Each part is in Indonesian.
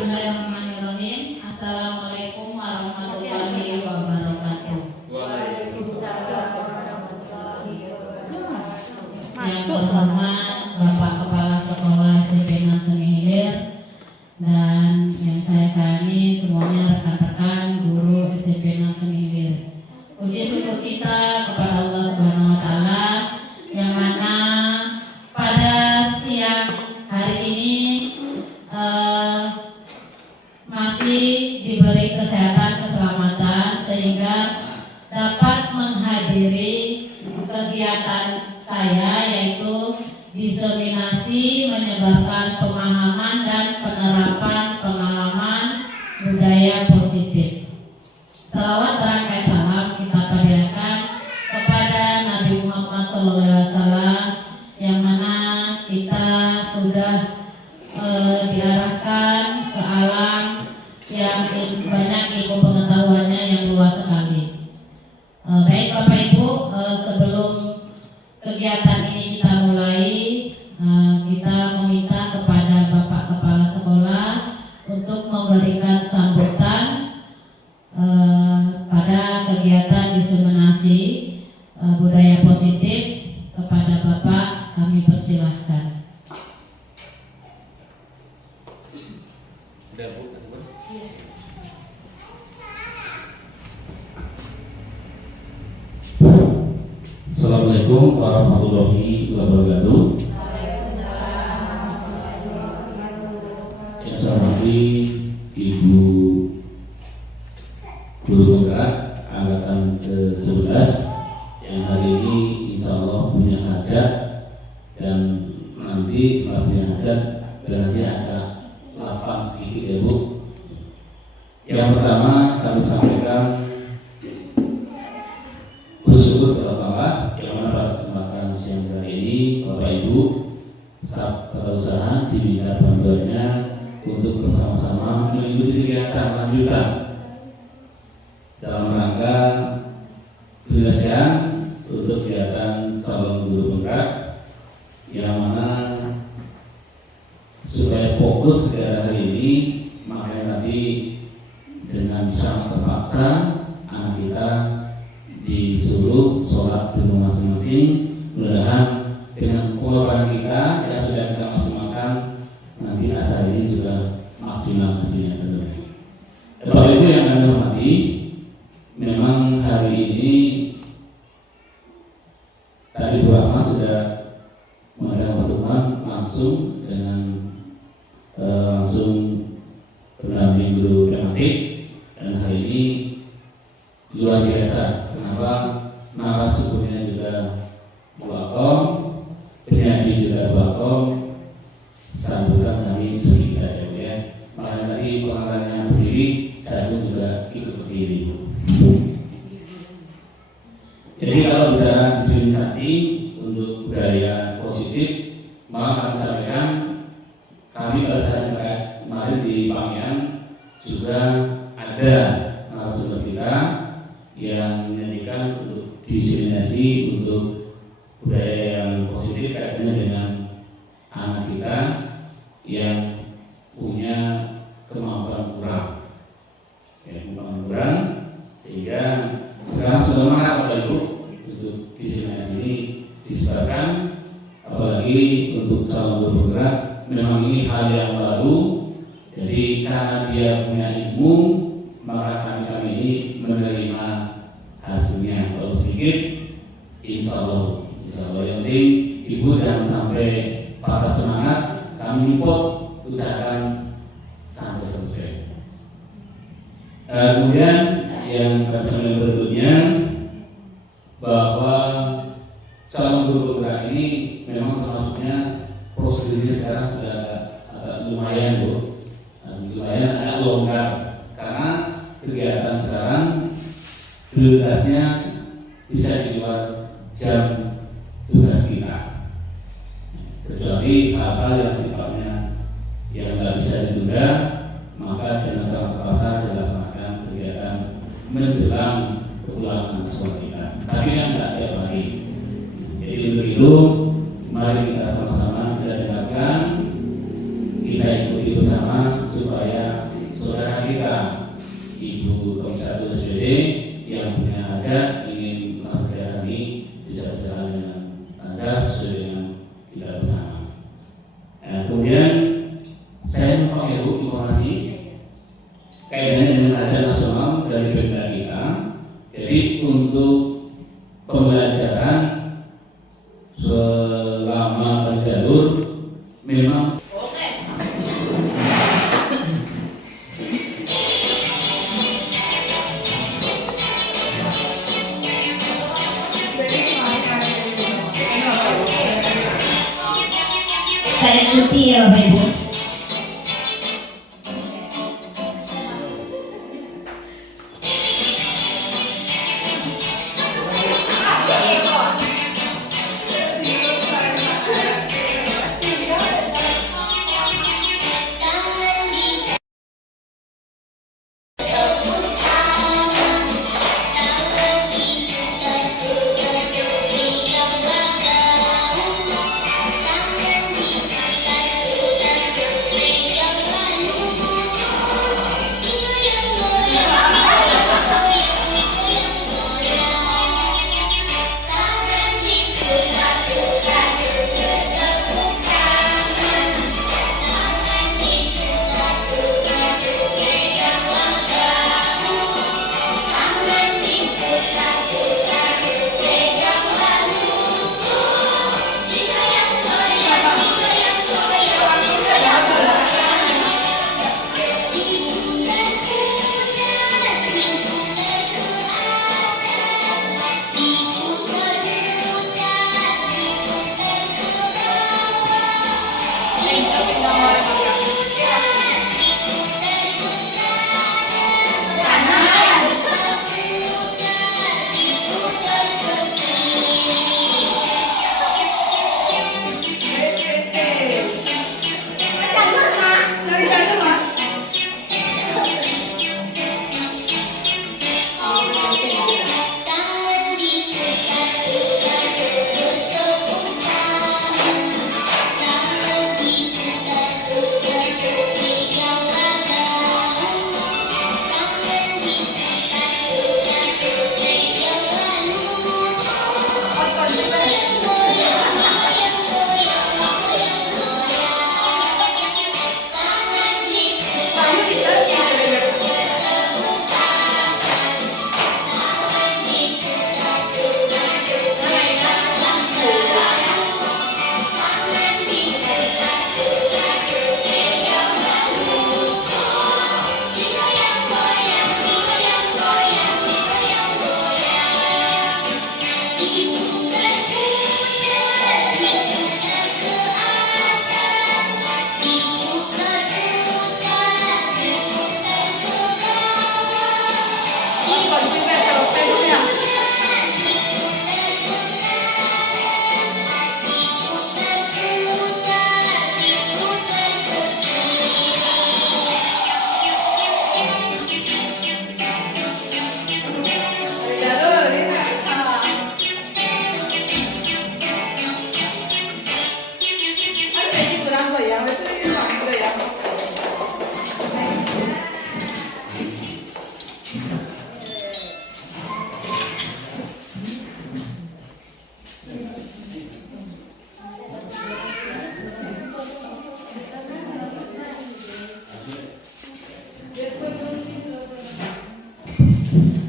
Bismillahirrahmanirrahim. Assalamualaikum warahmatullahi wabarakatuh. Waalaikumsalam warahmatullahi wabarakatuh. Yang terhormat Bapak Kepala Sekolah SMP Negeri Seni Hilir dan yang saya sayangi semuanya rekan-rekan guru SMP Negeri Seni Hilir. Puji syukur kita kepada Allah Subhanahu wa taala yang mana pada siang hari ini masih diberi kesehatan keselamatan sehingga dapat menghadiri kegiatan saya, yaitu diseminasi menyebarkan pemahaman dan penerapan pengalaman budaya positif. Salawat berangkai salam kita panjatkan kepada Nabi Muhammad SAW yang mana kita sudah diarahkan ke alam yang banyak ilmu pengetahuannya yang luas sekali. Baik Bapak Ibu, sebelum kegiatan ini kita mulai, kita meminta kepada Bapak Kepala Sekolah untuk memberikan sambutan pada kegiatan diseminasi budaya positif. Kepada Bapak kami persilahkan. Assalamualaikum warahmatullahi wabarakatuh. Yang saya hormati Ibu Guru Penggerak Angkatan ke-11 yang hari ini insya Allah punya hajat, dan nanti setelah punya hajat berarti agak lapang sedikit ya Bu. Yang pertama kami sampaikan bersyukur kepada Allah yang mana pada kesempatan siang hari ini Bapak Ibu staf tata usaha diminta bantuannya untuk bersama-sama mengikuti kegiatan lanjutan dalam rangka penyelesaian untuk kegiatan calon guru penggerak, yang mana supaya fokus kegiatan hari ini, makanya tadi dengan sangat terpaksa anak kita disuruh sholat di rumah masing-masing. Mudah-mudahan dengan pengorbanan kita yang sudah kita maksimalkan, nanti asal ini juga maksimal hasilnya tentunya. Bapak Ibu yang kami hormati, memang hari ini tadi Bu Rahma sudah mengadakan pertemuan langsung dengan langsung pendamping guru tematik, dan hari ini luar biasa. Kenapa? Narasumbernya juga Buakom, penyaji juga Buakom, sambutan kami sekitar ya. Makanya tadi pengantarnya berdiri, saya pun juga ikut berdiri. Jadi kalau bicara diseminasi untuk budaya positif, maka kami sampaikan, kami pada saat PKS kemarin di Pamian juga ada narasumber kita yang menyanyikan untuk diseminasi untuk budaya yang positif kaitannya dengan anak kita yang punya kemampuan kurang, sehingga sekarang sudah marah Bapak Ibu untuk diseminasi ini disebarkan, apalagi untuk calon guru penggerak. Memang ini hal yang baru, jadi karena dia punya ilmu, maka kami ini menerima hasilnya. Kalau sedikit, insya Allah yang penting Ibu jangan sampai patah semangat. Kami import, usahakan sampai selesai. Kemudian yang kami berikutnya, bahwa calon guru penggerak ini memang termasuknya prosedurnya sekarang sudah agak lumayan Bu, lumayan agak longgar, karena kegiatan sekarang prioritasnya bisa di luar jam tugas kita, kecuali hal-hal yang sifatnya yang nggak bisa ditunda, maka dengan sangat terpaksa dilaksanakan kegiatan menjelang kepulangan sekolah kita. Tapi kan nggak tiap hari. Jadi untuk itu, mari kita sama-sama kita dengarkan, kita ikuti bersama supaya berjalan dengan lancar sesuai dengan kita bersama. Nah, kemudian saya mau Ibu informasi kaitannya dengan acara nasional dari Pemda kita. Jadi untuk pembelajaran selama jalur memang saya cuti ya Bapak Ibu.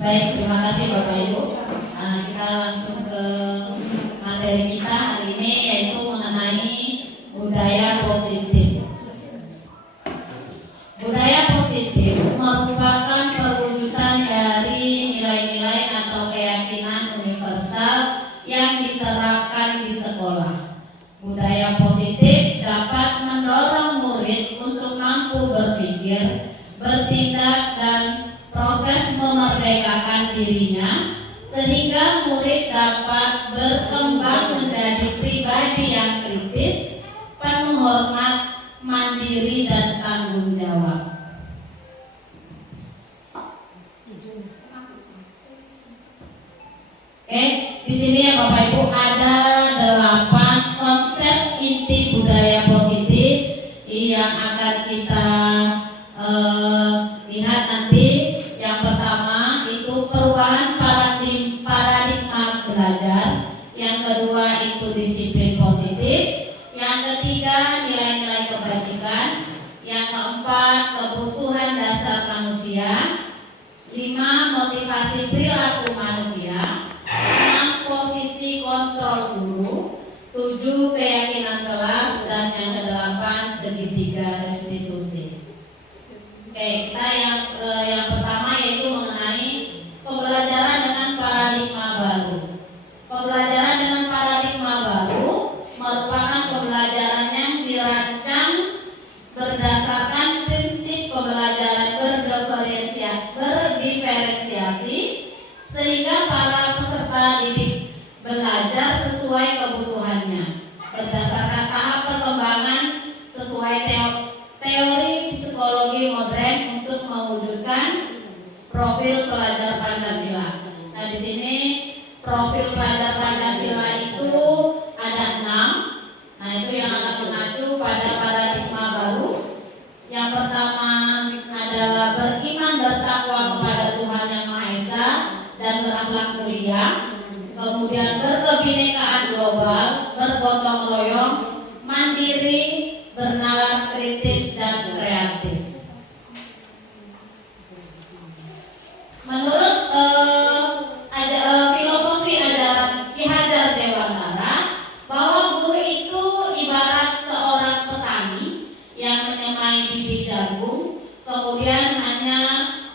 Baik, terima kasih Bapak Ibu. Kita langsung ke materi kita hari ini, yaitu mengenai budaya positif. Budaya positif merupakan perwujudan dari nilai-nilai atau keyakinan universal yang diterapkan di sekolah. Budaya positif dapat mendorong murid untuk mampu berpikir, bertindak, dan proses memerdekakan dirinya, sehingga murid dapat berkembang menjadi pribadi yang kritis, penuh hormat, mandiri, dan tanggung jawab. Oke, di sini ya Bapak Ibu ada 8 konsep inti budaya positif yang akan kita lihat nanti. Yang pertama itu perubahan paradigma belajar. Yang kedua kedua itu disiplin positif, yang ketiga nilai-nilai kebajikan, yang keempat kebutuhan dasar manusia, 5 motivasi perilaku manusia, 6 posisi kontrol guru, 7 keyakinan kelas, dan yang ke-8 segitiga restitusi. Oke, kita yang pertama yaitu mengenai pembelajaran dengan paradigma baru. Pembelajaran dengan paradigma baru merupakan pembelajaran yang dirancang berdasarkan prinsip pembelajaran berdiferensiasi sehingga para peserta didik belajar sesuai kebutuhannya berdasarkan tahap perkembangan sesuai teori psikologi modern untuk mewujudkan profil pelajar Pancasila. Nah, di sini profil pelajar Pancasila itu ada 6. Nah, itu yang akan mengacu pada paradigma baru. Yang pertama adalah beriman bertakwa kepada Tuhan Yang Maha Esa dan berakhlak mulia. Kemudian berkebinekaan global, bergotong royong, mandiri, bernalar kritis dan kreatif. Menurut filosofi ajaran Ki Hajar Dewantara, bahwa guru itu ibarat seorang petani yang menyemai bibit jagung, kemudian hanya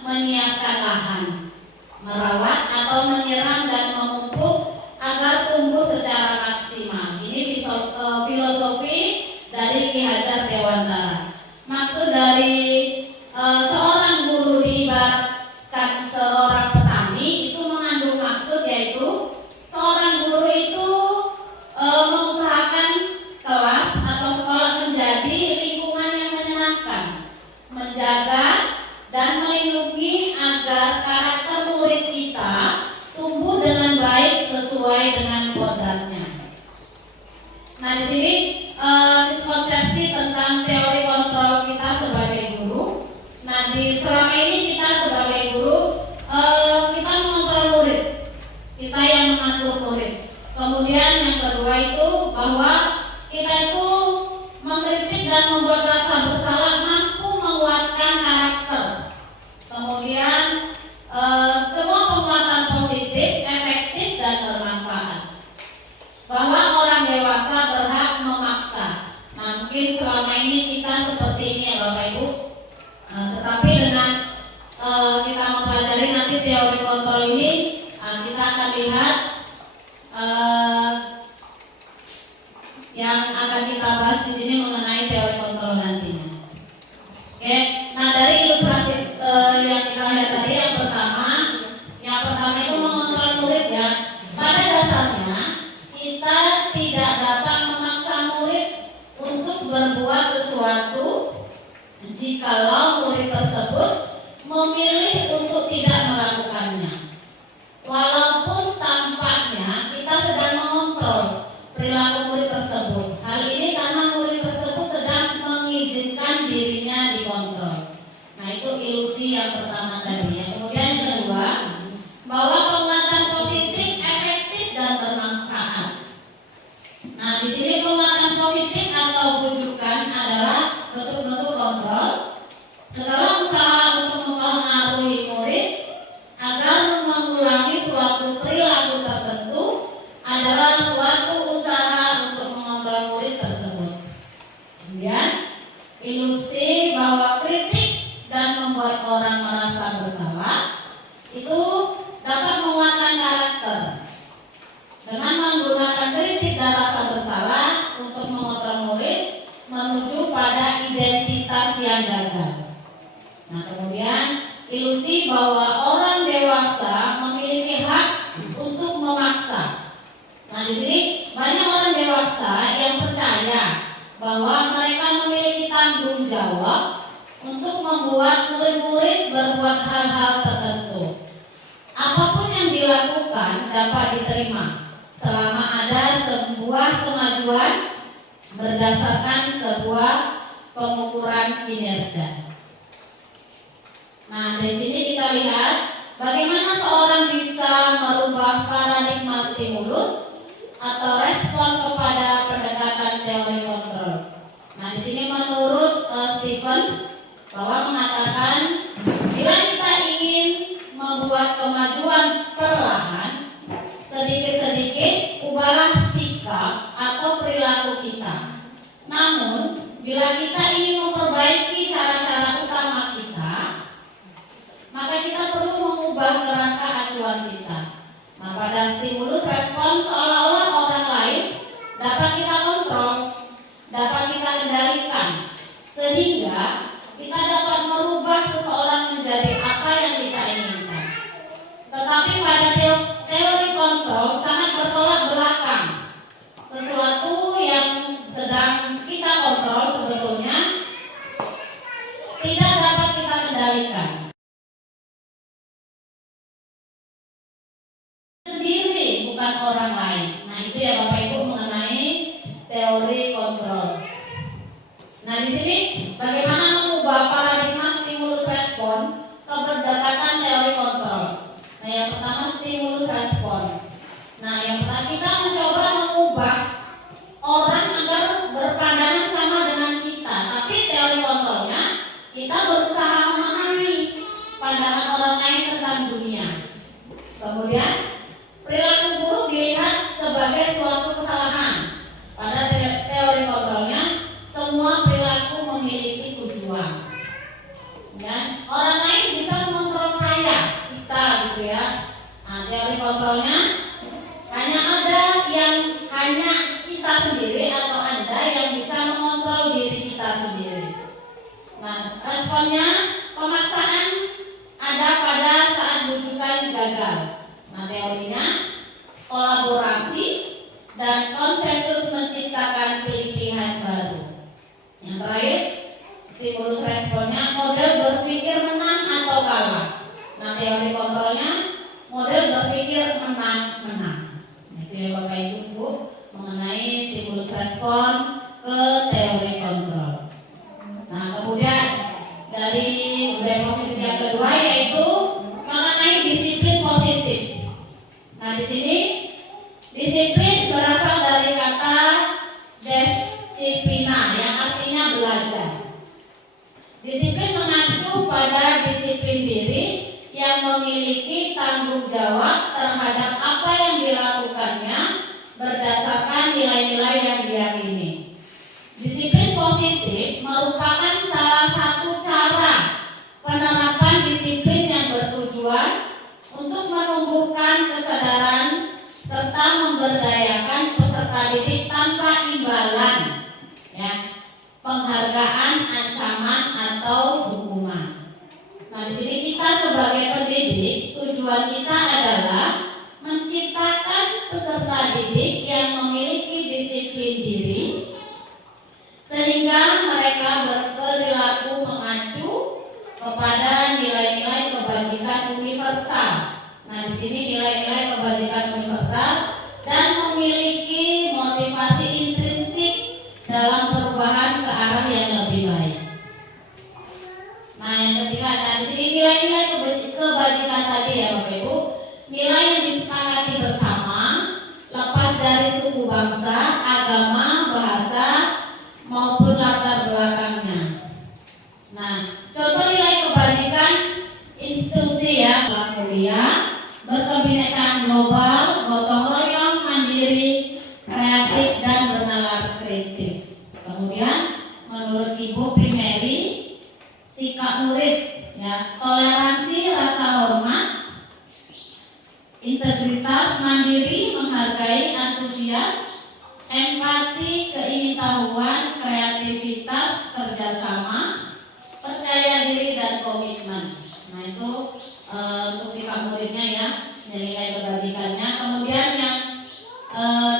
menyiapkan lahan, merawat atau menyiram dan memupuk agar tumbuh secara maksimal. Ini filosofi dari Ki Hajar Dewantara. Maksud dari seorang guru diibaratkan seorang petani itu mengandung maksud, yaitu seorang guru itu mengusahakan kelas atau sekolah menjadi lingkungan yang menyenangkan, menjaga dan melindungi agar karakter murid kita tumbuh dengan baik sesuai dengan kodratnya. Nah, di sini miskonsepsi tentang teori kontrol kita sebagai guru. Nah, selama ini kita sebagai guru kita mengontrol murid, kita yang mengatur murid. Kemudian yang kedua itu bahwa kita itu mengkritik dan membuat rasa bersalah, mampu menguatkan karakter. Kemudian semua penguatan positif, efektif dan bermanfaat. Bahwa orang dewasa berhak memaksa. Nah, mungkin selama ini kita seperti ini ya Bapak Ibu. Tetapi dengan kita mempelajari nanti teori kontrol ini, kita akan lihat yang akan kita bahas di sini mengenai teori kontrol nantinya. Oke, nah dari ilustrasi yang kita lihat tadi, yang pertama itu mengontrol murid ya. Pada dasarnya kita tidak dapat memaksa murid untuk berbuat sesuatu jikalau murid tersebut memilih untuk tidak melakukannya. Walaupun tampaknya kita sedang mengontrol perilaku murid tersebut. Hal ini karena murid tersebut sedang mengizinkan dirinya dikontrol. Nah, itu ilusi yang pertama tadi. Kemudian yang kedua, bahwa penguatan positif, efektif dan bermanfaat. Nah, di sini penguatan positif atau bujukan adalah bentuk-bentuk kontrol. Segala usaha untuk mempengaruhi murid agar mengulangi suatu perilaku tertentu adalah suatu usaha untuk mengontrol murid tersebut. Kemudian ilusi bahwa kritik dan membuat orang merasa bersalah itu dapat menguatkan karakter. Dengan menggunakan kritik dan rasa bersalah untuk mengontrol murid menuju pada identitas yang gagal. Nah, kemudian ilusi bahwa orang dewasa memiliki hak untuk memaksa. Nah, di sini banyak orang dewasa yang percaya bahwa mereka memiliki tanggung jawab untuk membuat murid-murid berbuat hal-hal tertentu. Apapun yang dilakukan dapat diterima selama ada sebuah kemajuan berdasarkan sebuah pengukuran kinerja. Nah, dari sini kita lihat bagaimana seorang bisa merubah paradigma stimulus atau atau respon kepada pendekatan teori kontrol. Nah, di sini menurut Stephen bahwa mengatakan bila kita ingin membuat kemajuan perlahan, sedikit-sedikit ubahlah sikap atau perilaku kita. Namun, bila kita ingin memperbaiki cara-cara utama kita, maka kita perlu mengubah kerangka acuan kita. Nah, pada stimulus respon seolah-olah orang lain dapat kita kontrol, dapat kita kendalikan, sehingga kita dapat merubah seseorang menjadi apa yang kita inginkan. Tetapi pada teori kontrol sangat bertolak belakang. Sesuatu yang sedang kita kontrol sebetulnya tidak dapat kita kendalikan sendiri, bukan orang lain. Nah, itu ya Bapak Ibu mengenai teori kontrol. Nah, di sini bagaimana mengubah paradigma stimulus respon ke pendekatan teori kontrol. Nah, yang pertama stimulus respon. Nah, yang pertama kita mencoba mengubah orang agar berpandangan sama dengan kita. Tapi teori kontrolnya kita berusaha memahami pandangan orang lain tentang dunia. Kemudian perilaku buruk dilihat sebagai suatu kesalahan. Pada teori kontrolnya semua perilaku memiliki tujuan. Dan orang lain bisa mengontrol saya, kita gitu ya. Nah, teori kontrolnya hanya kita sendiri atau Anda yang bisa mengontrol diri kita sendiri. Nah, responnya pemaksaan ada pada saat bujukan gagal. Nah, teorinya kolaborasi dan konsensus menciptakan pilihan baru. Yang terakhir, stimulus responnya model berpikir menang atau kalah. Nah, teori kontrolnya model berpikir menang-menang. Itu ya Bapak Ibu mengenai stimulus respon ke teori kontrol. Nah, kemudian dari budaya positif yang kedua yaitu mengenai disiplin positif. Nah, di sini disiplin berasal dari kata disiplina yang artinya belajar. Disiplin mengacu pada disiplin diri yang memiliki tanggung jawab terhadap apa yang dilakukannya berdasarkan nilai-nilai yang diyakini. Disiplin positif merupakan salah satu cara penerapan disiplin yang bertujuan untuk menumbuhkan kesadaran serta memberdayakan peserta didik tanpa imbalan, ya, penghargaan, ancaman atau hukuman. Nah, di sini kita sebagai pendidik, tujuan kita adalah menciptakan peserta didik yang memiliki disiplin diri sehingga mereka berperilaku mengacu kepada nilai-nilai kebajikan universal. Nah, di sini nilai-nilai kebajikan universal dan memiliki motivasi intrinsik dalam perubahan ke arah yang lebih baik. Nah, yang ketiga, di sini nilai-nilai kebajikan tadi ya Bapak Ibu, nilai yang disepakati bersama, lepas dari suku bangsa, agama, bahasa maupun latar belakangnya. Nah, contoh nilai kebajikan institusi ya, kuliah, berkebinekaan global, gotong royong, mandiri, kreatif dan bernalar kritis. Kemudian menurut Ibu Primeri, sikap murid ya, toleransi, rasa hormat, integritas, mandiri, menghargai, antusias, empati, keingintahuan, kreativitas, kerjasama, percaya diri dan komitmen. Nah, itu untuk sikap muridnya ya, nilai kebajikannya. Kemudian yang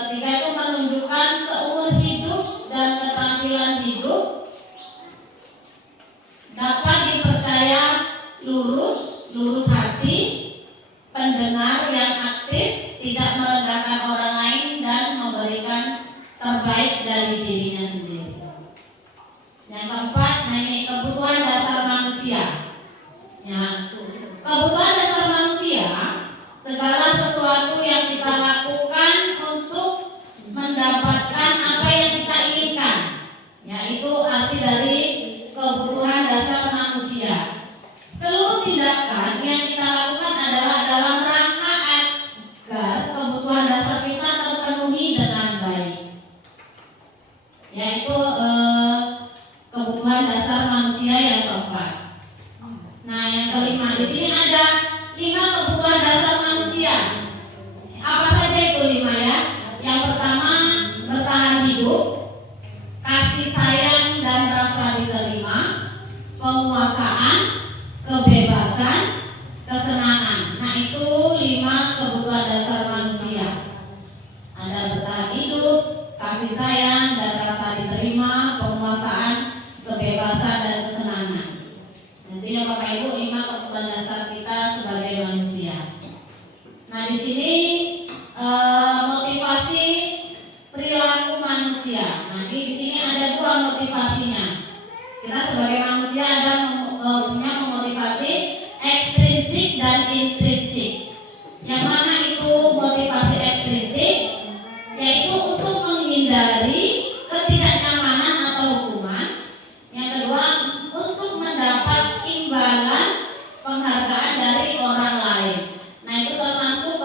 ketiga itu menunjukkan seumur hidup dan keterampilan hidup, dapat dipercaya, lurus hati, pendengar yang aktif, tidak merendahkan orang lain dan memberikan terbaik dari dirinya sendiri. Yang keempat, ini kebutuhan dasar manusia. Ya, kebutuhan dasar manusia, segala sesuatu yang kita lakukan untuk mendapatkan apa yang kita inginkan, yaitu arti dari kebutuhan dasar manusia. Seluruh tindakan yang kita lakukan adalah dalam rangka agar kebutuhan dasar kita terpenuhi dengan baik, yaitu kebutuhan dasar manusia yang keempat. Nah, yang kelima, di sini ada 5 kebutuhan dasar manusia. Apa saja itu 5 ya? Yang pertama, bertahan hidup, kasih sayang dan rasa diterima, penguasaan, kebebasan, kesenangan. Nah, itu 5 kebutuhan dasar manusia. Ada bertahan hidup, kasih sayang dan rasa diterima, penguasaan, kebebasan dan kesenangan. Nantinya Bapak Ibu 5 kebutuhan dasar kita sebagai manusia. Nah, di sini motivasi perilaku manusia. Nah, di sini ada 2 motivasinya. Kita sebagai manusia ada punya motivasi ekstrinsik dan intrinsik. Yang mana itu motivasi ekstrinsik? Yaitu untuk menghindari ketidaknyamanan atau hukuman. Yang kedua, untuk mendapat imbalan penghargaan dari orang lain. Nah, itu termasuk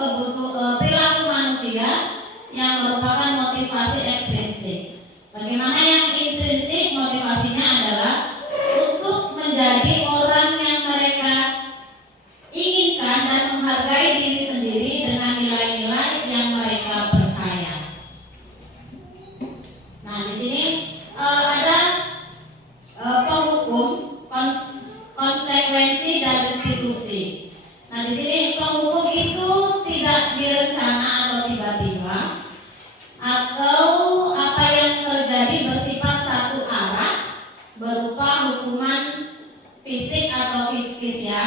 perilaku manusia yang merupakan motivasi ekstrinsik. Bagaimana yang intrinsik? Motivasinya adalah untuk menjadi orang yang mereka inginkan dan menghargai diri sendiri dengan nilai-nilai yang mereka percaya. Nah, di sini ada penghukum, konsekuensi dan restitusi. Nah, di sini penghukum itu tidak direncana atau tiba-tiba, atau apa yang terjadi bersifat satu arah berupa hukuman fisik atau fiskis ya.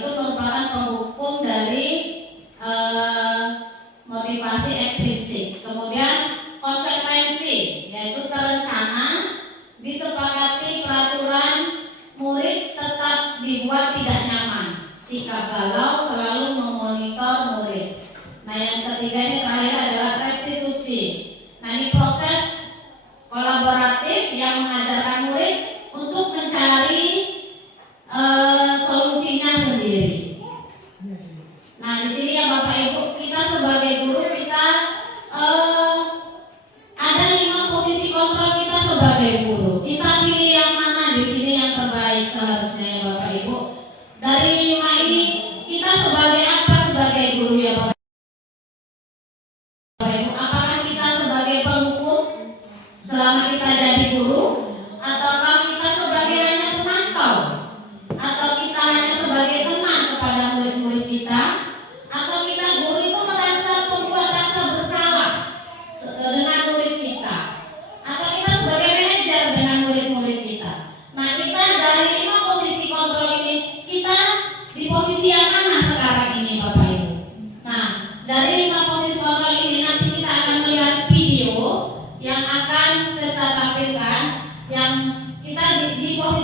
Itu merupakan penghukum dari motivasi ekstrinsik. Kemudian konsekuensi, yaitu terencana, disepakati peraturan, murid tetap dibuat tidak nyaman, sikap galau, selalu memonitor murid. Nah, yang ketiga ini terakhir adalah restitusi. Nah, ini proses kolaboratif yang mengajarkan murid untuk mencari solusinya sendiri. Nah, di sini ya Bapak Ibu, kita sebagai guru kita ada 5 posisi kontrol kita sebagai guru. Kita pilih yang mana di sini yang terbaik seharusnya ya Bapak Ibu. Dari 5 ini kita sebagai apa sebagai guru ya Bapak Ibu? Apakah kita sebagai penghukum selama kita jadi guru, ataukah kita sebagai hanya pemantau, atau kita hanya sebagai teman kepada murid-murid kita, atau kita guru itu merasa membuat rasa bersalah dengan murid kita, atau kita sebagai manajer dengan murid-murid kita. Nah, kita dari 5 posisi kontrol ini, kita di posisi yang mana sekarang ini Bapak Ibu? Nah, dari 5 posisi kontrol ini nanti kita akan melihat video yang akan kita tampilkan, yang kita di posisi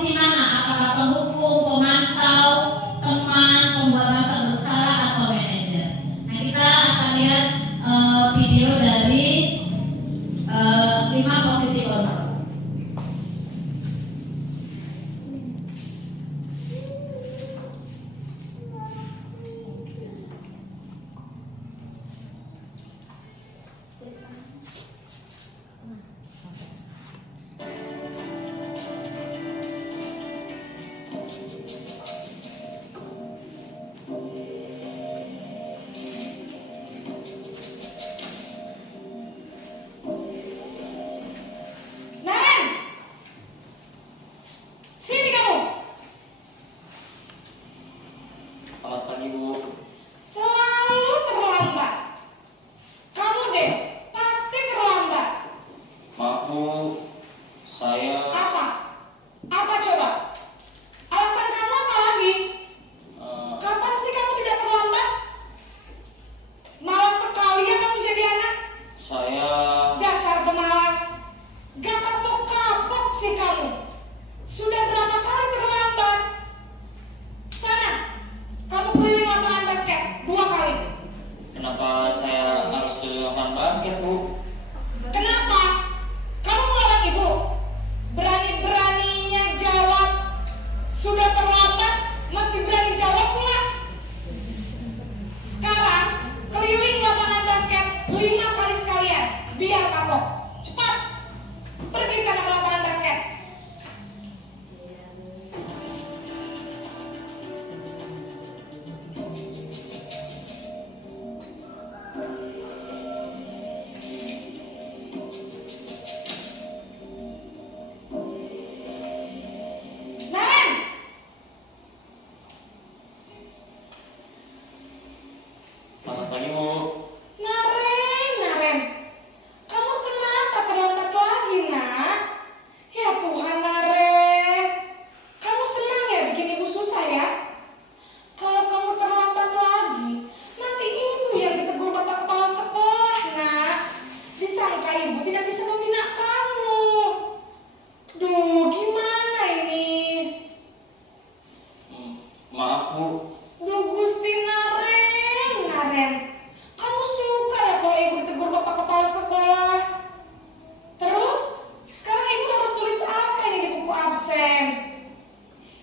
ibu tidak bisa membina kamu. Duh, gimana ini? Maaf Bu. Duh, Gusti Naren. Kamu suka ya kalau ibu ditegur bapak kepala sekolah? Terus, sekarang ibu harus tulis apa ini di buku absen?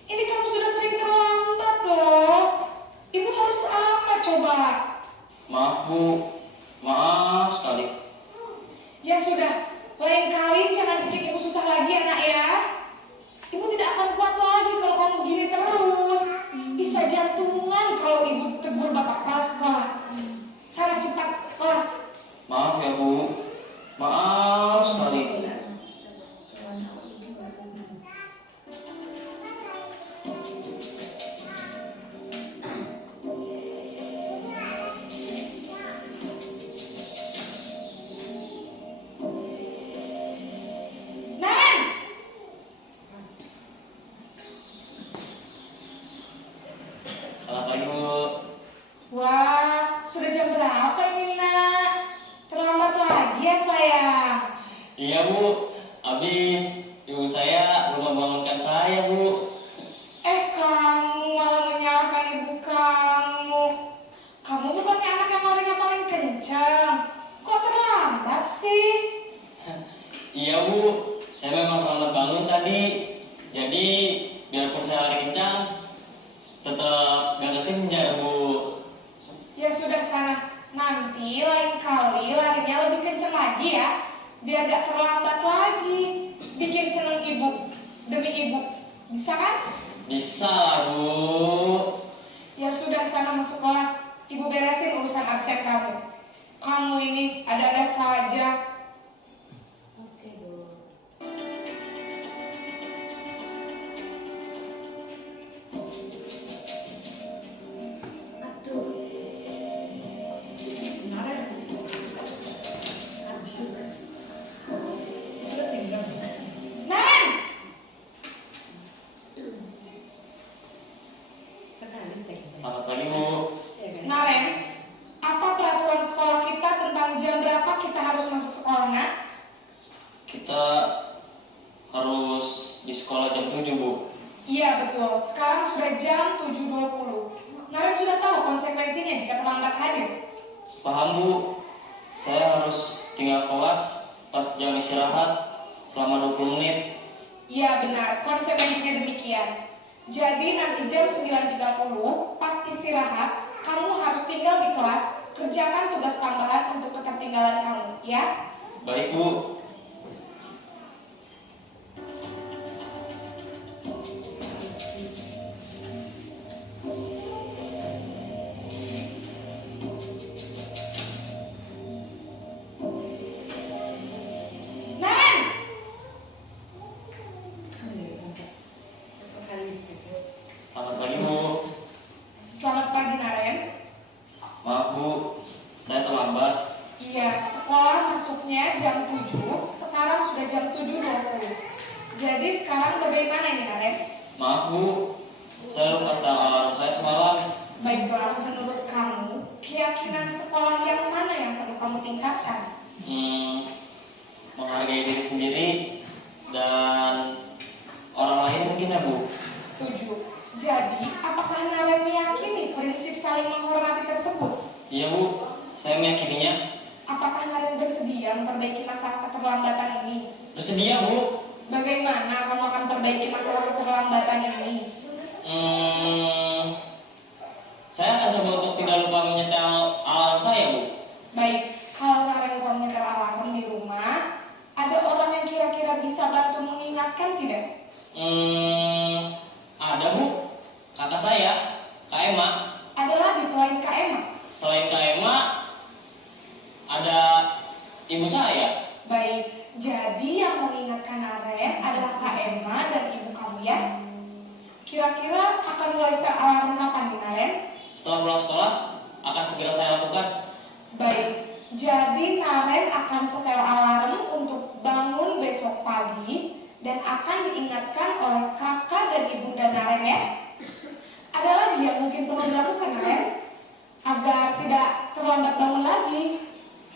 Ini kamu sudah sering terlambat loh. Ibu harus apa coba? Maaf Bu. Maaf sekali. Ya sudah, lain kali jangan bikin ibu susah lagi anak ya. Ibu tidak akan kuat lagi kalau kamu begini terus. Bisa jantungan kalau ibu tegur bapak kepala sekolah. Sana cepat ke kelas. Maaf ya Bu. Maaf sekali. Naren! Selamat pagi Bu. Wah, sudah jam berapa ini nak? Terlambat lagi ya sayang. Iya Bu. Habis ibu saya belum membangunkan saya Bu. Kamu malah menyalahkan ibu kamu. Kamu bukannya anak yang orangnya paling kencang. Kok terlambat sih? Iya Bu. Saya memang terlambat bangun tadi. Jadi biarpun saya lari kencang, tetap gak kekejar Bu. Ya sudah sana. Nanti lain kali larinya lebih kencang lagi ya. Biar gak terlambat lagi. Bikin seneng ibu. Demi ibu. Bisa kan? Bisa lah Bu. Ya sudah sana masuk kelas. Ibu beresin urusan absen kamu. Kamu ini ada-ada saja. Oke, Bu. Naren! Selamat pagi Bu. Naren, apa peraturan sekolah kita tentang jam berapa kita harus masuk sekolah, nak? Kita harus di sekolah jam 7 Bu. Iya betul, sekarang sudah jam 7.20. Naren sudah tahu konsekuensinya jika terlambat hadir. Paham Bu. Saya harus tinggal kelas pas jam istirahat selama 20 menit. Iya benar, konsekuensinya demikian. Jadi nanti jam 9.30 pas istirahat, kamu harus tinggal di kelas, kerjakan tugas tambahan untuk ketertinggalan kamu, ya? Baik Bu. Naren! Selamat pagi Bu. Selamat pagi Naren. Maaf Bu, saya terlambat. Iya, sekolah masuknya jam 7, sekarang sudah jam 7.20. Jadi sekarang bagaimana ini Naren? Maaf Bu, saya lupa setel alarm saya semalam. Baiklah, menurut kamu, keyakinan sekolah yang mana yang perlu kamu tingkatkan? Menghargai diri sendiri dan orang lain mungkin ya Bu. Setuju. Jadi, apakah Naren meyakini prinsip saling menghormati tersebut? Iya Bu, saya meyakininya. Apakah Naren bersedia memperbaiki masalah keterlambatan ini? Bersedia Bu. Bagaimana kamu akan perbaiki masalah keterlambatan ini? Saya akan coba untuk tidak lupa menyetel alarm saya Bu. Baik, kalau Naren lupa menyetel alarm di rumah, ada orang yang kira-kira bisa bantu mengingatkan tidak? Ada Bu, kakak saya, Kak Emma. Ada lagi selain Kak Emma? Selain Kak Emma, ada ibu saya. Baik, jadi yang mengingatkan Naren adalah Kak Emma dan ibu kamu ya? Kira-kira akan mulai setel alarm kapan nih Naren? Setelah pulang sekolah, akan segera saya lakukan. Baik, jadi Naren akan setel alarm untuk bangun besok pagi dan akan diingatkan oleh kakak dan ibunda Naren ya. Ada lagi yang mungkin perlu dilakukan Naren agar tidak terlambat bangun lagi.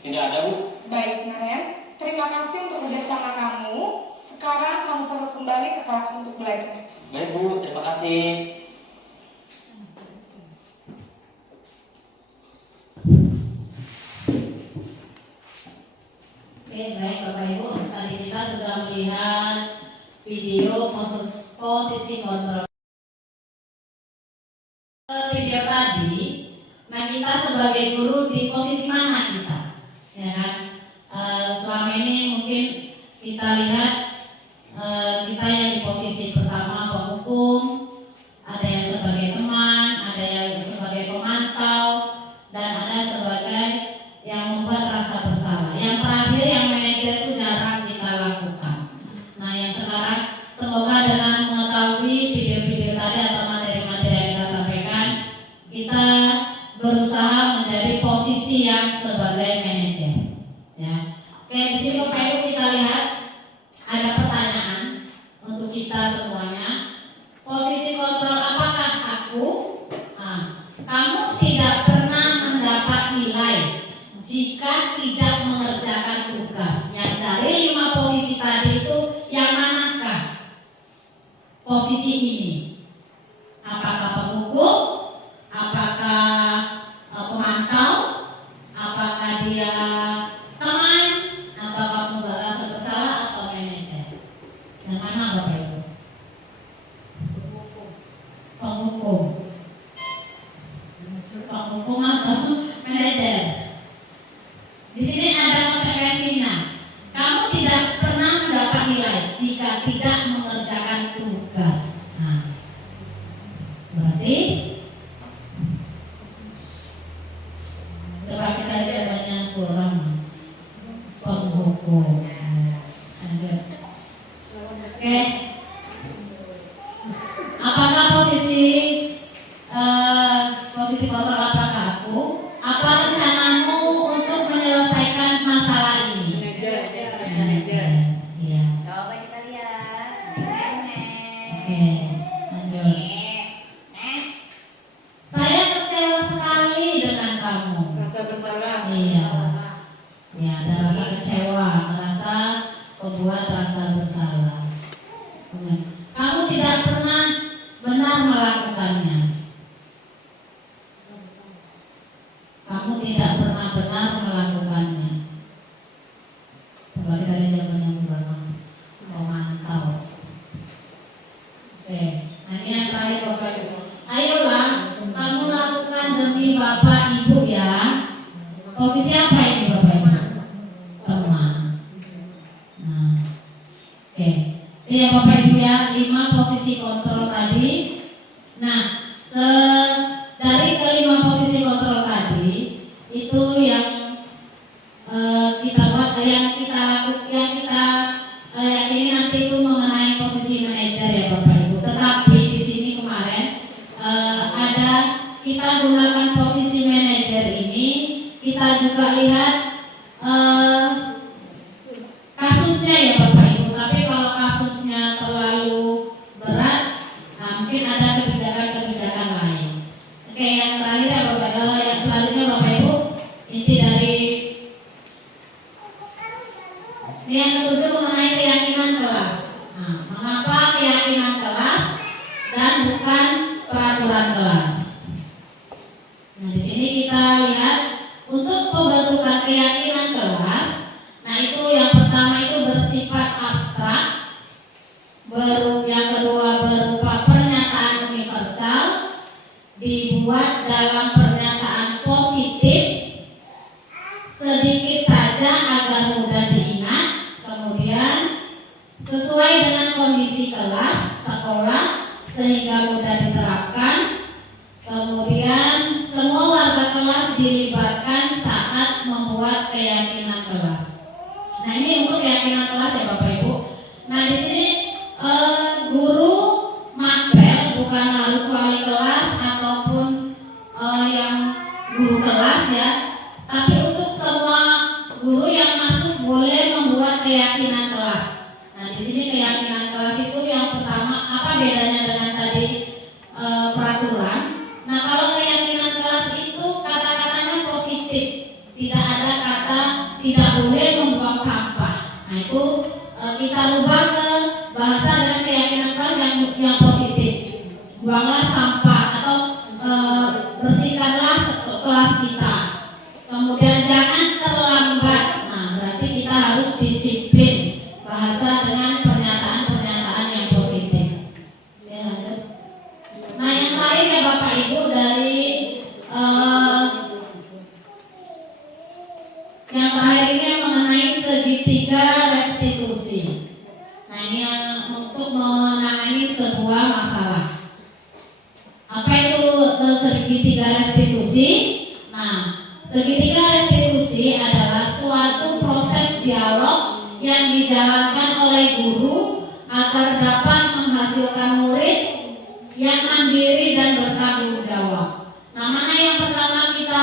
Tidak ada Bu. Baik Naren, terima berterima kasih untuk kerjasama kamu. Sekarang kamu perlu kembali ke kelas untuk belajar. Baik Bu, terima kasih. Oke, baik Bapak Ibu, tadi kita sudah melihat video posisi kontrol. Video tadi, nah kita sebagai guru di posisi mana kita, ya kan? Selama ini mungkin kita lihat kita yang di posisi pertama penghukum, ada yang sebagai teman, ada yang sebagai pemantau, dan ada sebagai yang membuat rasa bersalah. Yang terakhir yang manajer itu jarang kita lakukan. Nah yang sekarang semoga dengan mengetahui video-video tadi atau materi-materi yang kita sampaikan, kita berusaha menjadi posisi yang sebagai manajer. Ya. Oke, di sini Bapak Ibu kita lihat ada pertanyaan untuk kita semuanya. Posisi kontrol apakah aku? Nah, kamu tidak pernah mendapat nilai jika tidak mengerjakan tugas. Yang dari 5 posisi tadi itu yang manakah posisi ini? Apakah penghukum? Apakah pemantau? Apakah dia teman? Atau kamu merasa bersalah atau manajer? Yang mana Bapak Ibu? Penghukum. Penghukum atau manajer? Di sini ada konsekuensinya. Kamu tidak pernah mendapat nilai jika tidak mengerjakan tugas. Nah, berarti coba kita lihat jawabannya kurang. Penghukum. Lanjut. Oke. Apakah posisi kontrol apakah aku? Apa rencanamu untuk menyelesaikan masalah ini? Manajer. Iya. Coba kita lihat. Oke. Lanjut. Next. Saya kecewa sekali dengan kamu. Rasa bersalah. Iya. Ya, ada rasa kecewa, merasa membuat rasa bersalah. Kamu tidak pernah benar melakukannya. Kamu tidak pernah benar melakukannya. Kembali dari jawabannya berapa? Pemantau. Oke, nah ini yang terakhir Bapak Ibu. Ayolah, kamu lakukan demi Bapak Ibu ya. Posisi apa ini Bapak Ibu? Teman. Nah, oke. Ini ya Bapak Ibu ya, 5 posisi kontrol tadi. Nah, dari ke-5 posisi kontrol tadi itu yang kita buat, yang kita yakini nanti itu mengenai posisi manajer ya Bapak Ibu. Tetapi di sini kemarin ada kita gunakan posisi manajer ini, kita juga lihat kasusnya ya Bapak Ibu. Tapi kalau kasusnya terlalu berat, mungkin ada kebijakan-kebijakan lain. Oke, yang terakhir ya Bapak Ibu, yang selanjutnya Bapak Ibu, inti dari yang ketujuh mengenai keyakinan kelas. Nah, mengapa keyakinan kelas dan bukan peraturan kelas? Nah, di sini kita lihat untuk pembentukan keyakinan kelas. Nah, itu yang pertama itu bersifat abstrak. Yang kedua berupa pernyataan universal, dibuat dalam pernyataan positif, sedikit saja agar mudah diingat, kemudian sesuai dengan kondisi kelas, sekolah, sehingga mudah diterapkan, kemudian semua warga kelas dilibatkan saat membuat keyakinan kelas. Nah ini untuk keyakinan kelas ya Bapak Ibu. Nah di sini guru mapel bukan harus wali kelas ataupun yang guru kelas ya, tapi untuk semua guru yang masuk boleh membuat keyakinan kelas. Nah di sini keyakinan kelas itu yang pertama, apa bedanya dengan tadi peraturan? Nah kalau keyakinan kelas itu kata-katanya positif, tidak ada kata tidak boleh membuang sampah. kita rubah ke bahasa dengan keyakinan yang positif. Buanglah sampah atau bersihkanlah kelas kita. Kemudian jangan terlambat. Nah, berarti kita harus disiplin. Bahasa dengan pernyataan-pernyataan yang positif. Ya, lanjut. Nah, yang terakhir ya Bapak Ibu dari yang terakhir ini yang mengenai segitiga restitusi. Nah, ini yang untuk menangani sebuah masalah. Apa itu segitiga restitusi? Nah, segitiga restitusi adalah suatu proses dialog yang dijalankan oleh guru agar dapat menghasilkan murid yang mandiri dan bertanggung jawab. Nah, mana yang pertama kita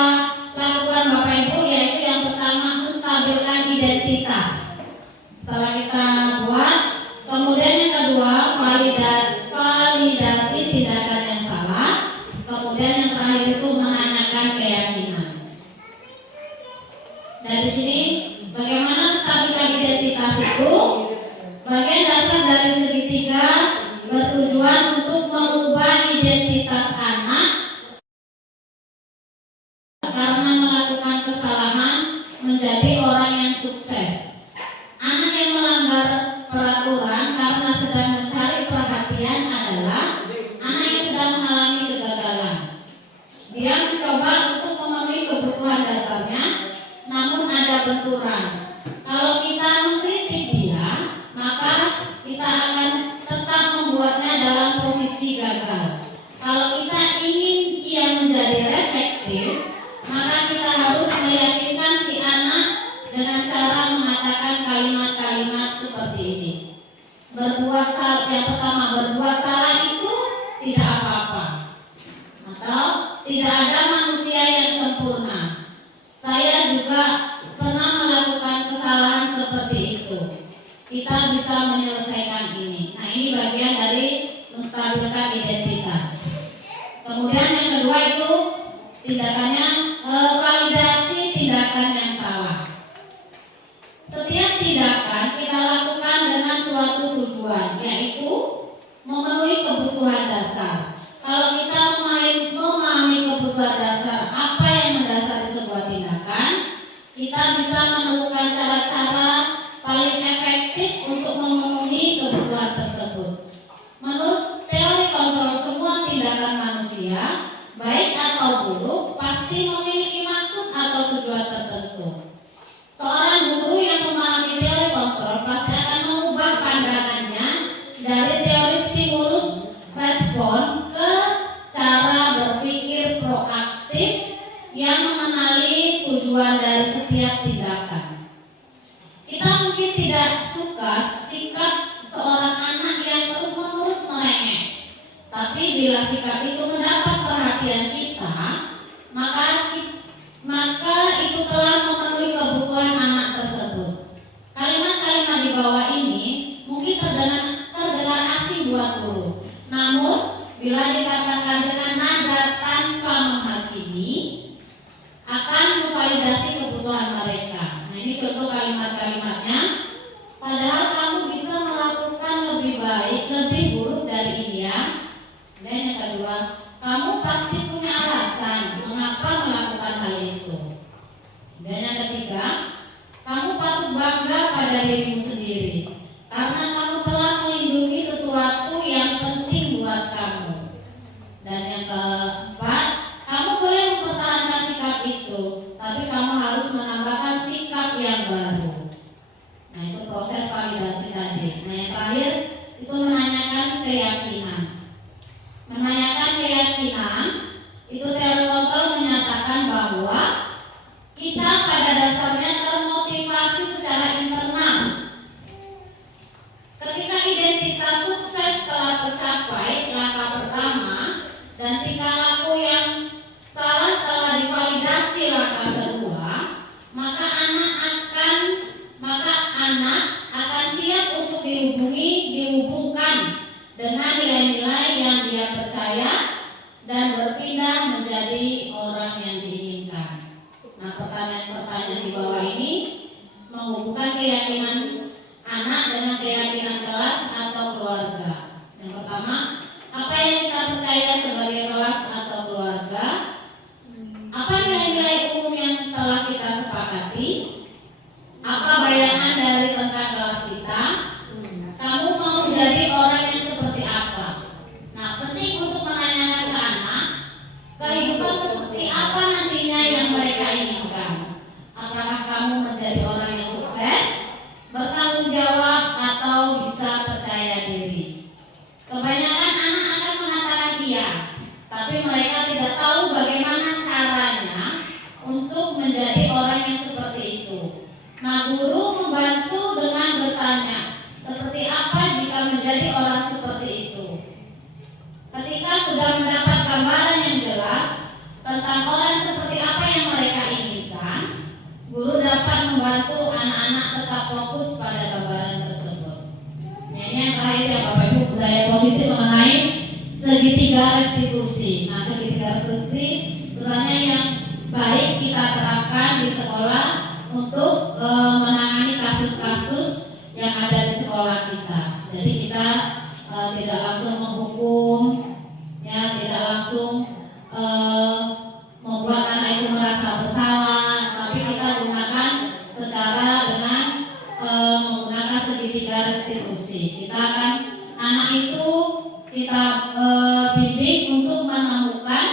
lakukan Bapak Ibu, yaitu yang pertama menstabilkan identitas. Setelah kita buat, kemudian yang kedua validasi tindakan yang salah, kemudian yang terakhir itu menanyakan keyakinan. Dari sini bagaimana menstabilkan identitas itu? Bagian dasar dari segitiga bertujuan untuk mengubah identitas anak karena melakukan kesalahan menjadi orang yang sukses. Anak yang melanggar peraturan karena sedang mencari perhatian adalah anak yang sedang mengalami kegagalan. Dia mencoba untuk memenuhi kebutuhan dasarnya, namun ada benturan. Kalau kita mengkritik dia, maka kita akan tetap membuatnya dalam posisi gagal. Kalau kita ingin ia menjadi reflektif, maka kita harus meyakinkan si anak dengan cara mengatakan kalimat-kalimat seperti ini. Yang pertama, berbuat salah itu tidak apa-apa. Atau tidak ada manusia yang sempurna. Saya juga pernah melakukan kesalahan seperti itu. Kita bisa menyelesaikan ini. Nah, ini bagian dari menstabilkan identitas. Kemudian yang kedua itu tindakannya validasi tindakan yang salah. Setiap tindakan kita lakukan dengan suatu tujuan, yaitu memenuhi kebutuhan dasar. Kalau kita memahami kebutuhan dasar, apa yang mendasari sebuah tindakan, kita bisa menemukan cara-cara paling efektif untuk memenuhi kebutuhan tersebut. Menurut teori kontrol, semua tindakan manusia, baik atau buruk, pasti memiliki maksud atau tujuan tertentu. Seorang guru yang memahami teori kontrol pasti akan mengubah pandangannya dari teori stimulus respon ke cara berpikir proaktif yang mengenali tujuan dari setiap tindakan. Kita mungkin tidak suka sikap seorang anak yang terus-menerus merengek. Tapi bila sikap itu mendapat perhatian kita, maka itu telah memenuhi kebutuhan anak tersebut. Kalimat-kalimat di bawah ini mungkin terdengar asing buat guru. Namun, bila dikatakan dengan nada tanpa menghakimi, akan memvalidasi kebutuhan mereka. Nah, ini contoh kalimat-kalimatnya. Padahal kamu bisa melakukan lebih baik, lebih buruk dari ini ya. Dan yang kedua, kamu pasti punya alasan mengapa melakukan hal itu. Dan yang ketiga, kamu patut bangga pada dirimu sendiri karena kamu telah melindungi sesuatu yang penting buat kamu. Dan yang keempat, kamu boleh mempertahankan sikap itu, tapi kamu harus menambahkan sikap yang baru. Nah, itu proses validasi tadi. Nah, yang terakhir itu menanyakan keyakinan. Menanyakan keyakinan itu teori kontrol menyatakan bahwa kita pada dasarnya termotivasi secara internal. Ketika identitas sukses telah tercapai, langkah pertama, dan tingkah laku yang salah telah divalidasi langkah kedua, maka anak akan siap untuk dihubungkan dengan nilai-nilai yang dia percaya dan berpindah menjadi orang yang diinginkan. Nah, pertanyaan-pertanyaan di bawah ini menghubungkan keyakinan anak dengan keyakinan kelas atau keluarga. Yang pertama, apa yang kita percaya sebagai kelas atau keluarga? Apa nilai-nilai umum yang telah kita sepakati? Apa bayangan dari tentang kelas kita? Kamu mau menjadi orang yang seperti apa? Nah, penting untuk menanyakan ke anak, kehidupan seperti apa nantinya yang mereka inginkan. Apakah kamu menjadi orang yang sukses, bertanggung jawab, atau bisa percaya diri? Kebanyakan anak akan mengatakan iya, tapi mereka tidak tahu bagaimana caranya untuk menjadi orang yang seperti itu. Nah, guru membantu dengan bertanya, seperti apa jika menjadi orang seperti itu? Ketika sudah mendapat gambaran yang jelas tentang orang seperti apa yang mereka inginkan, guru dapat membantu anak-anak tetap fokus pada gambaran tersebut. Nah, ini yang terakhir ya Bapak Ibu, budaya positif mengenai segitiga restitusi. Nah, segitiga restitusi sebenarnya yang baik kita terapkan di sekolah untuk menangani kasus-kasus yang ada di sekolah kita. Jadi kita tidak langsung menghukum, ya, tidak langsung membuat anak itu merasa bersalah, tapi kita gunakan secara dengan menggunakan segitiga restitusi. Kita akan anak itu kita bimbing untuk menemukan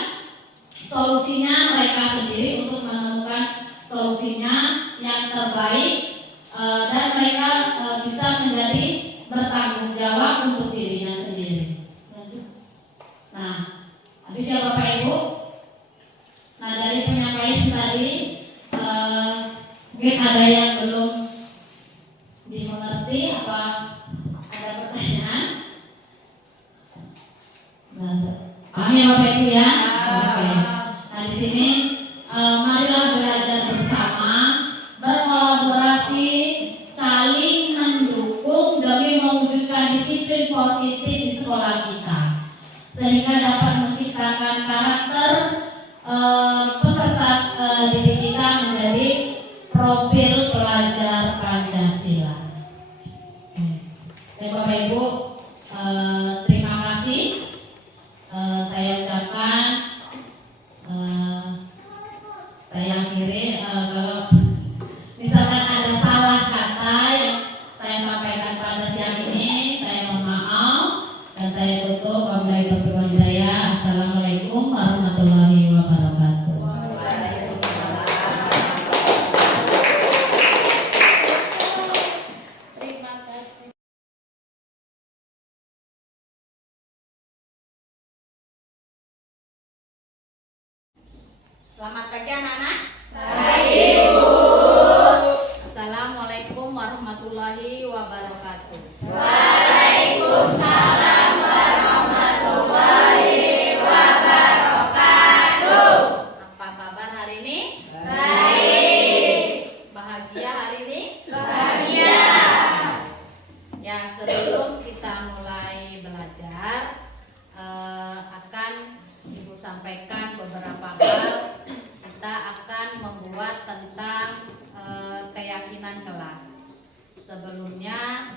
solusinya mereka sendiri, untuk menemukan solusinya yang terbaik, dan mereka bisa menjadi bertanggung jawab untuk dirinya sendiri. Nah, habis ya Bapak Ibu. Nah, dari penyampaian tadi mungkin ada yang belum dimengerti, apa ada pertanyaan? Paham ya Bapak Ibu ya? Oke. Nah, di sini marilah belajar bersama, berkolaborasi, saling mendukung demi mewujudkan disiplin positif di sekolah kita, sehingga dapat menciptakan karakter peserta didik kita menjadi profil pelajar Pancasila. Baik Bapak Ibu, terima kasih. Saya ucapkan, saya akhiri. Kalau misalkan ada salah kata yang saya sampaikan pada siang ini, saya mohon maaf dan saya tutup. Wabillahi taufiq wal hidayah. Assalamualaikum warahmatullahi wabarakatuh. Terima kasih. Selamat pagi anak-anak. Pagi, Bu. Assalamualaikum warahmatullahi wabarakatuh. Waalaikumsalam warahmatullahi wabarakatuh. Apa kabar hari ini? Baik. Bahagia hari ini? Bahagia. Ya, sebelum kita mulai belajar, akan Ibu sampaikan beberapa hal. Kita akan membuat tentang keyakinan kelas. Sebelumnya,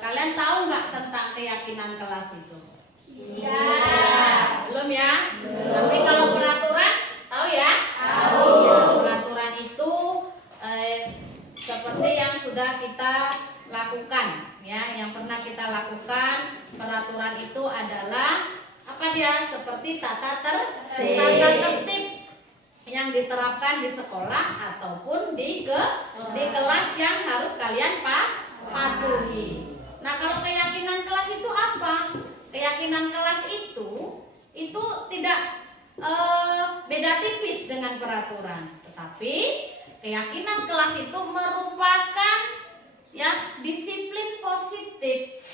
kalian tahu nggak tentang keyakinan kelas itu? Iya. Belum ya? Tapi kalau peraturan, tahu ya? Tahu. Ya, peraturan itu seperti yang sudah kita lakukan, ya, yang pernah kita lakukan. Peraturan itu adalah apa dia? Seperti tata tertib yang diterapkan di sekolah ataupun di kelas yang harus kalian patuhi. Nah, kalau keyakinan kelas itu apa? Keyakinan kelas itu tidak beda tipis dengan peraturan, tetapi keyakinan kelas itu merupakan ya disiplin positif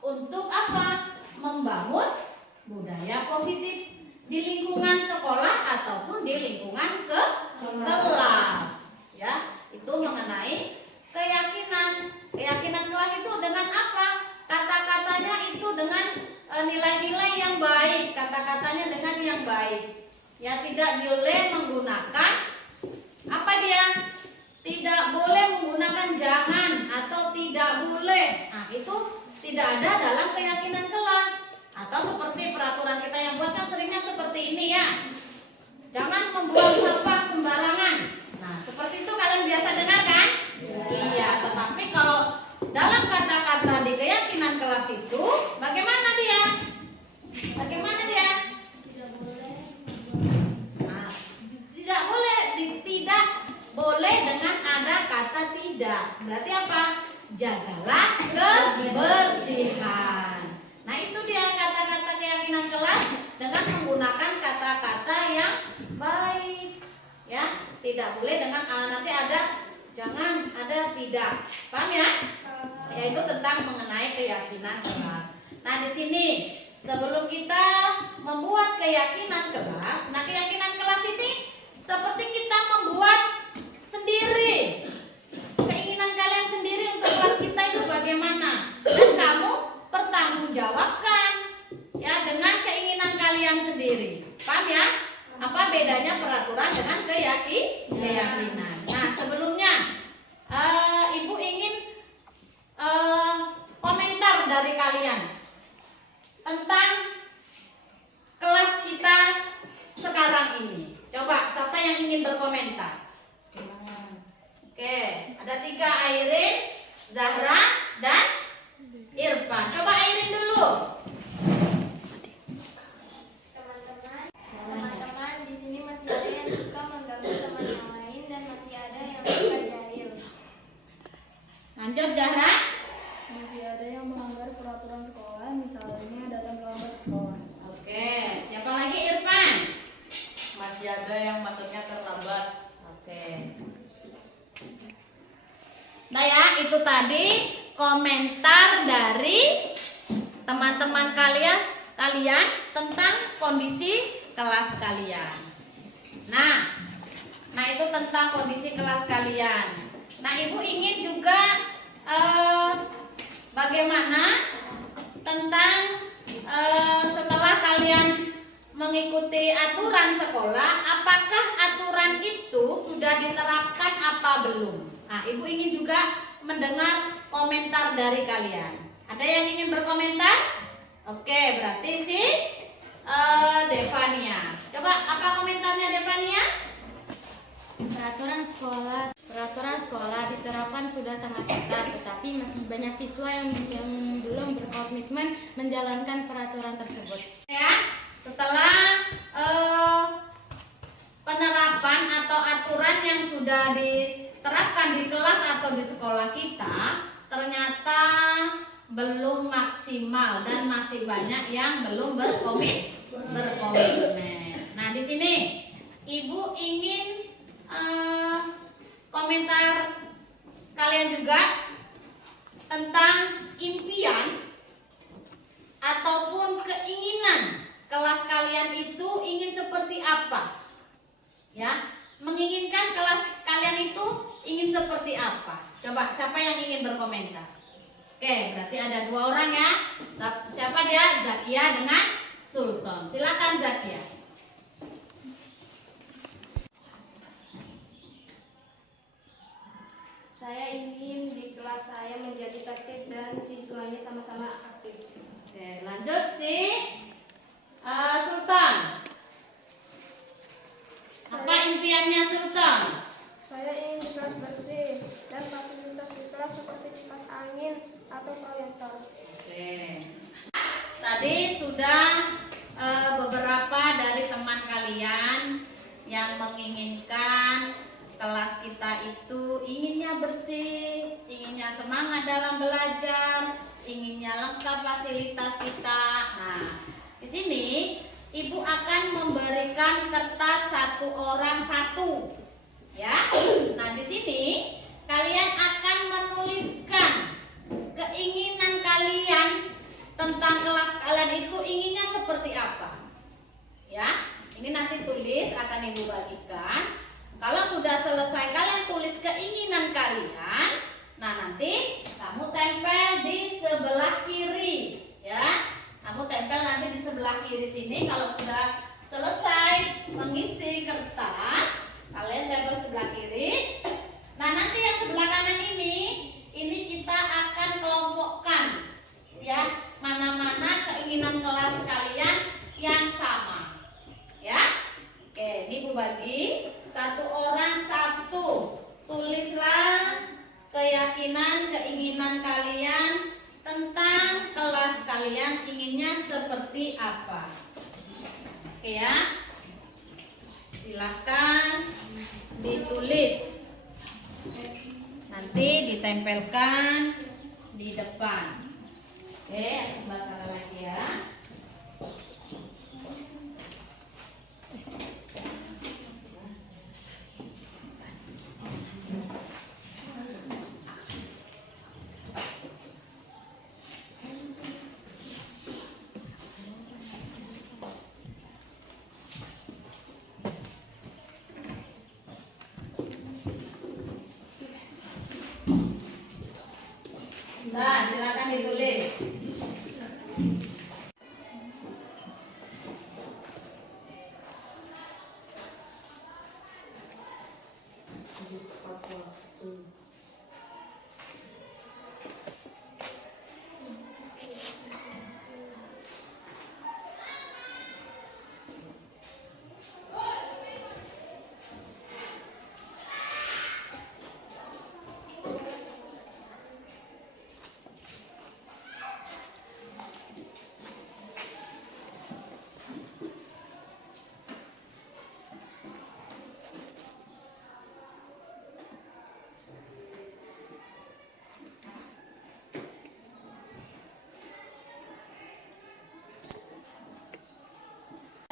untuk apa? Membangun budaya positif di lingkungan sekolah ataupun di lingkungan kelas, ya. Itu mengenai keyakinan kelas itu dengan apa? Kata-katanya itu dengan nilai-nilai yang baik, kata-katanya dengan yang baik, ya. Tidak boleh menggunakan apa dia? Tidak boleh menggunakan jangan atau tidak Nah, itu tidak ada dalam keyakinan kelas. Atau seperti peraturan kita yang buat kan seringnya seperti ini ya. Jangan membuang sampah sembarangan. Nah, seperti itu kalian biasa dengar kan? Iya, tetapi kalau dalam kata-kata di keyakinan kelas itu bagaimana dia? Bagaimana dia? Nah, tidak boleh, tidak boleh dengan ada kata tidak. Berarti apa? Jagalah kebersihan. Nah, itu dia kata-kata keyakinan kelas dengan menggunakan kata-kata yang baik. Ya, tidak boleh dengan nanti ada jangan, ada tidak. Paham ya? Yaitu tentang mengenai keyakinan kelas. Nah, di sini sebelum kita membuat keyakinan kelas, nah keyakinan kelas ini seperti kita membuat sendiri. Keinginan kalian sendiri untuk kelas kita itu bagaimana? Dan kamu pertanggungjawabkan ya dengan keinginan kalian sendiri. Paham ya? Apa bedanya peraturan dengan keyakinan? Nah, sebelumnya Ibu ingin komentar dari kalian tentang kelas kita sekarang ini. Coba siapa yang ingin berkomentar? Oke, ada 3, Airin, Zahra, dan Irfan. Coba Airin dulu. Teman-teman, di sini masih ada yang suka mengganggu teman yang lain dan masih ada yang suka jahil. Lanjut Zahra. Masih ada yang melanggar peraturan sekolah, misalnya datang terlambat sekolah. Oke, siapa lagi Irfan? Masih ada yang masuknya terlambat. Oke. Nah ya, itu tadi komentar dari teman-teman kalian tentang kondisi kelas kalian. Nah itu tentang kondisi kelas kalian. Nah, Ibu ingin juga bagaimana tentang setelah kalian mengikuti aturan sekolah, apakah aturan itu sudah diterapkan apa belum? Nah, Ibu ingin juga mendengar komentar dari kalian. Ada yang ingin berkomentar? Oke, berarti si Devania. Coba apa komentarnya Devania? Peraturan sekolah diterapkan sudah sangat ketat, tetapi masih banyak siswa yang belum berkomitmen menjalankan peraturan tersebut. Ya, setelah penerapan atau aturan yang sudah diterapkan di kelas atau di sekolah kita ternyata belum maksimal dan masih banyak yang belum berkomitmen. Nah, di sini Ibu ingin komentar kalian juga tentang impian ataupun keinginan kelas kalian itu ingin seperti apa? Ya, menginginkan kelas kalian itu ingin seperti apa? Coba siapa yang ingin berkomentar? Oke, berarti ada 2 orang ya. Siapa dia? Zakia dengan Sultan. Silakan Zakia. Saya ingin di kelas saya menjadi tertib dan siswanya sama-sama aktif. Oke, lanjut si Sultan. Apa impiannya Sultan? Saya ingin di kelas bersih dan fasilitas di kelas seperti kipas angin atau proyektor. Oke. Tadi sudah beberapa dari teman kalian yang menginginkan kelas kita itu inginnya bersih, inginnya semangat dalam belajar, inginnya lengkap fasilitas kita. Nah, di sini Ibu akan memberikan kertas 1 orang 1, ya. Nah, di sini kalian akan menuliskan keinginan kalian tentang kelas kalian itu inginnya seperti apa, ya. Ini nanti tulis akan Ibu bagikan. Kalau sudah selesai kalian tulis keinginan kalian, nah nanti kamu tempel di sebelah kiri, ya. Kamu tempel nanti di sebelah kiri sini. Kalau sudah selesai mengisi kertas, kalian tempel sebelah kiri. Nah, nanti yang sebelah kanan ini kita akan kelompok kalian inginnya seperti apa? Oke ya. Silahkan ditulis. Nanti ditempelkan di depan. Oke, sebelah sana lagi ya. Nah, silakan ditulis.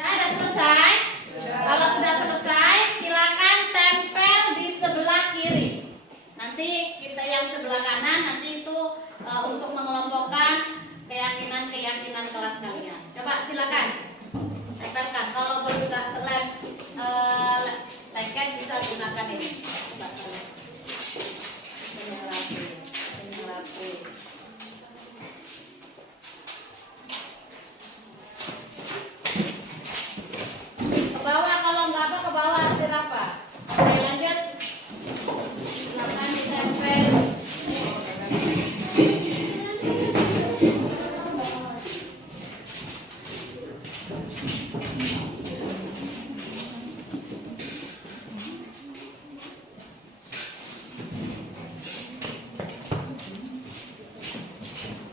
Sudah selesai? Kalau sudah selesai, silakan tempel di sebelah kiri. Nanti kita yang sebelah kanan nanti itu untuk mengelompokkan keyakinan kelas kalian. Coba silakan tempelkan. Kalau belum lengket bisa gunakan ini. Coba penyelapi. Ke bawah, kalau nggak apa ke bawah hasil apa? Oke, lanjut. Silakan ditempel.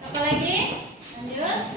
Apa lagi? Lanjut.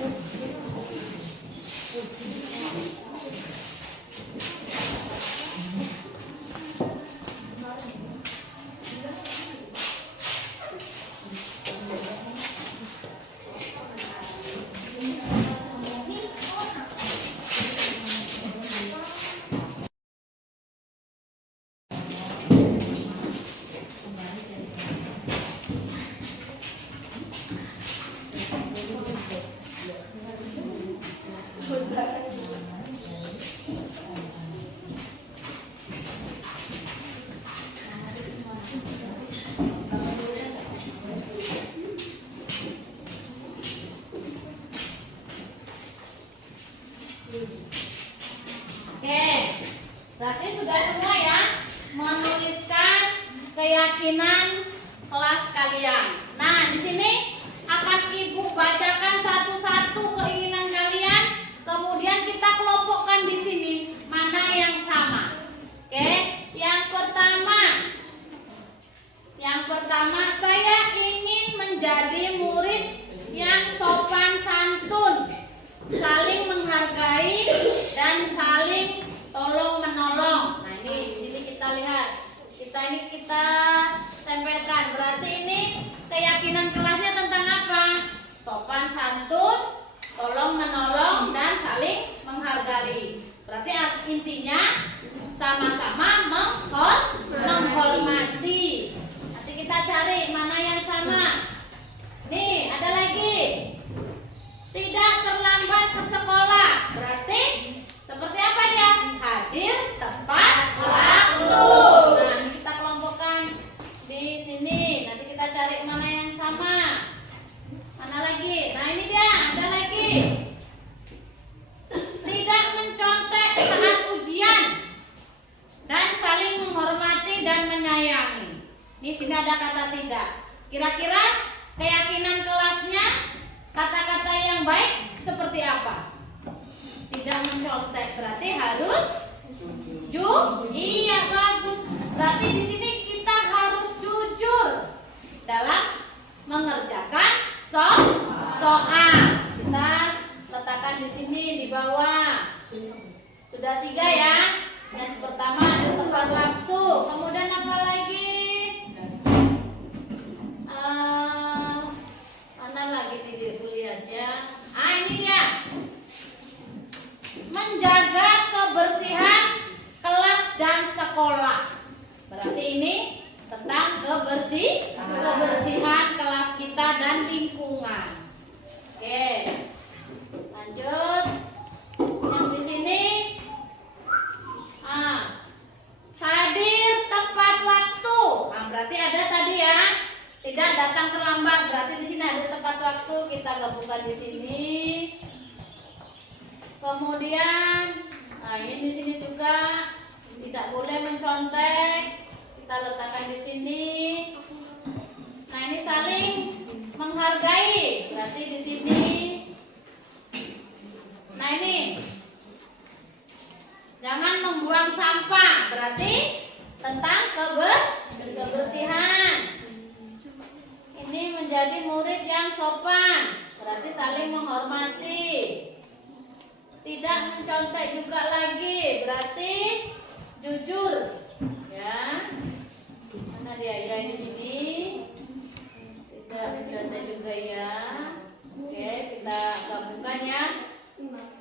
Oke, berarti sudah semua ya menuliskan keyakinan kelas kalian. Nah, di sini akan Ibu bacakan satu-satu keinginan kalian, kemudian kita kelompokkan di sini mana yang sama. Oke, yang pertama saya ingin menjadi murid yang sopan santun, saling menghargai dan saling tolong menolong. Nah, ini di sini kita lihat. Kita tempelkan. Berarti ini keyakinan kelasnya tentang apa? Sopan santun, tolong menolong dan saling menghargai. Berarti intinya sama-sama menghormati. Nanti kita cari mana yang sama. Nih, ada lagi. Tidak terlambat ke sekolah. Berarti seperti apa dia? Hadir tepat waktu. Nah, ini kita kelompokkan di sini. Nanti kita cari mana yang sama. Mana lagi? Nah, ini dia. Ada lagi. Tidak mencontek saat ujian dan saling menghormati dan menyayangi. Di sini ada kata tidak. Kira-kira keyakinan kelasnya kata-kata yang baik seperti apa? Tidak mencontek berarti harus jujur. Iya, bagus. Berarti di sini kita harus jujur dalam mengerjakan soal. Kita di sini di bawah. Sudah 3 ya. Yang pertama ada tepat waktu. Kemudian apa lagi? Mana lagi tidak lihat ya? Ini dia. Menjaga kebersihan kelas dan sekolah. Berarti ini tentang kebersihan kelas kita dan lingkungan. Oke. Lanjut. Yang di sini hadir tepat waktu. Berarti ada tadi ya. Tidak datang terlambat. Berarti di sini hadir tepat waktu. Kita gabungkan di sini. Kemudian, ini di sini juga tidak boleh mencontek. Kita letakkan di sini. Nah, ini saling menghargai. Berarti di sini. Nah, ini jangan membuang sampah. Berarti tentang kebersihan. Ini menjadi murid yang sopan. Berarti saling menghormati. Tidak mencontek juga lagi. Berarti jujur. Ya. Mana dia ya di sini? Tidak mencontek juga ya. Oke, kita gabungkan ya.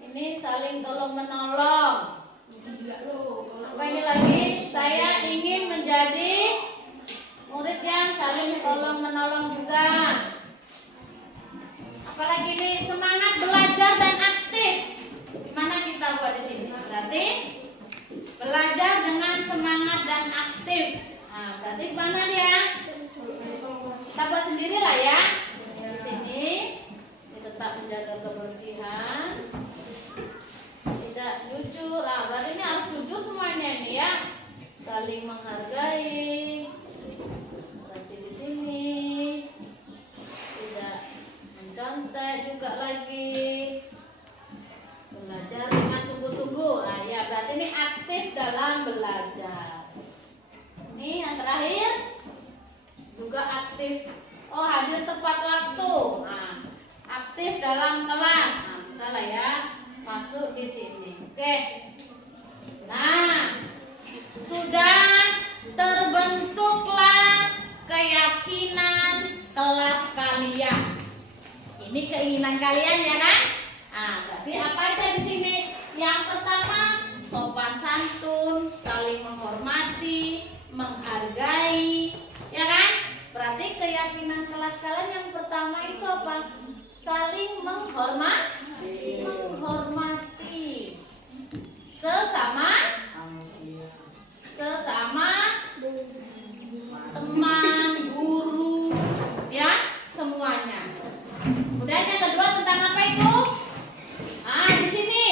Ini saling tolong menolong. Apa ini lagi? Saya ingin menjadi murid yang saling tolong menolong juga. Apalagi ini semangat belajar dan aktif. Gimana kita buat di sini? Berarti belajar dengan semangat dan aktif. Nah, berarti mana dia? Kita buat sendiri lah ya. Di sini tetap menjaga kebersihan. Tidak jujur. Berarti ini harus jujur semuanya ini ya. Saling menghargai. Berarti di sini tidak mencontek juga lagi. Belajar dengan sungguh-sungguh. Nah, ya berarti ini aktif dalam belajar. Ini yang terakhir juga aktif. Hadir tepat waktu. Nah, aktif dalam kelas. Nah, misalnya ya. Masuk di sini. Oke. Nah, sudah terbentuklah keyakinan kelas kalian. Ini keinginan kalian ya kan? Nah, berarti apa aja di sini? Yang pertama, sopan santun, saling menghormati, menghargai, ya kan? Berarti keyakinan kelas kalian yang pertama itu apa? Saling menghormati, sesama teman, guru, ya semuanya. Kemudian yang kedua tentang apa itu? Di sini